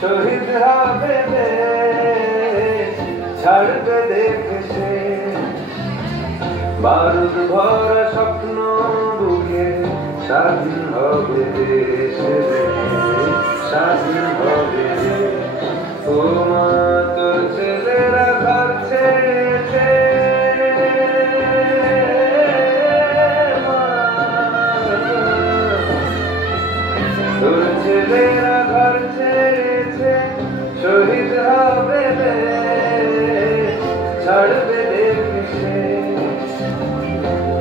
শহীদ হবে দেশ, ছাড়বে দেখেছে বারুদ ভরা স্বপ্ন বুকে। স্বাধীন হবে দেশ, স্বাধীন হবে দেশ। ও মা তোর ছেলেরা ঘর ছেড়েছে, তোর ছেলেরা ঘর ছেড়েছে। শহীদ হবে দেশ, ছাড়বে দেখেছে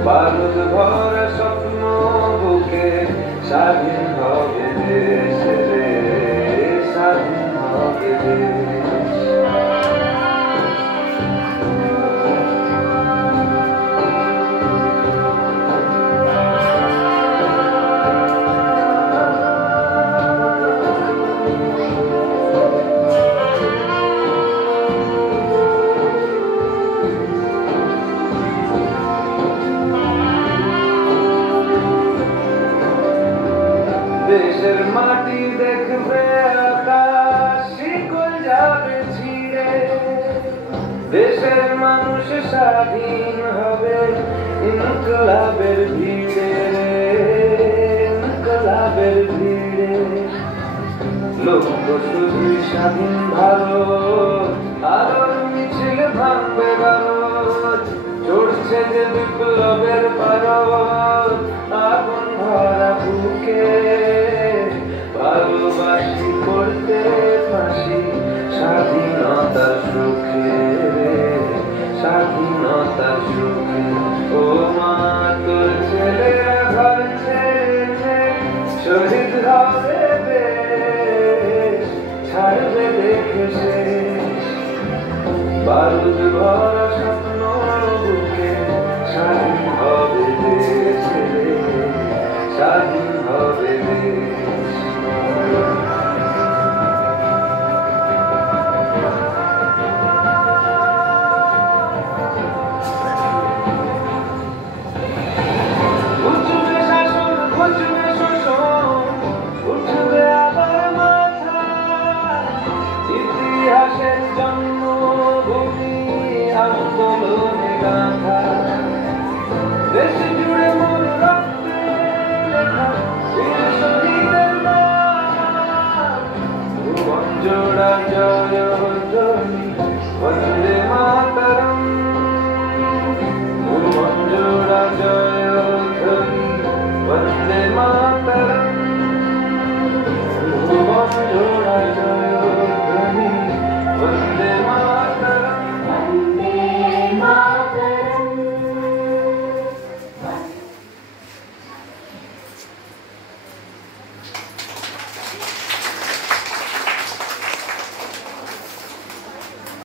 বারুদ ভরা স্বপ্ন বুকে। স্বাধীন হবে দেশ, স্বাধীন হবে দেশ। দেশের মাটি দেখবে আকাশ, শিকল যাবে ছিঁড়ে। দেশের মানুষ স্বাধীন হবে ইনকলাবের ভিড়ে, ইনকলাবের ভিড়ে। লক্ষ্য শুধুই স্বাধীন ভারত, আলোর মিছিল ভাঙবে ভারত। চড়ছে যে বিপ্লবের পারদ, আগুন ভরা বুকে। ভালোবাসি করতে ফাঁসি স্বাধীনতার সুখে, স্বাধীনতার সুখে। ও মা তোর ছেলেরা ঘর ছেড়েছে, শহীদ হবে দেশ, ছাড়বে দেখেছে বারুদ ভরা স্বপ্ন বুকে। স্বাধীন হবে দেশ, স্বাধীন হবে দেশ। উঠবে শাসন, ঘুচবে শোষণ, উঠবে আবার মাথা। ইতিহাসের জন্মভূমি আন্দোলনে গাঁথা। দেশ জুড়ে মোর রক্তে লেখা বীর শহীদের নাম। ভুবন জোড়া জয় ধ্বনি, বন্দে মাতরম।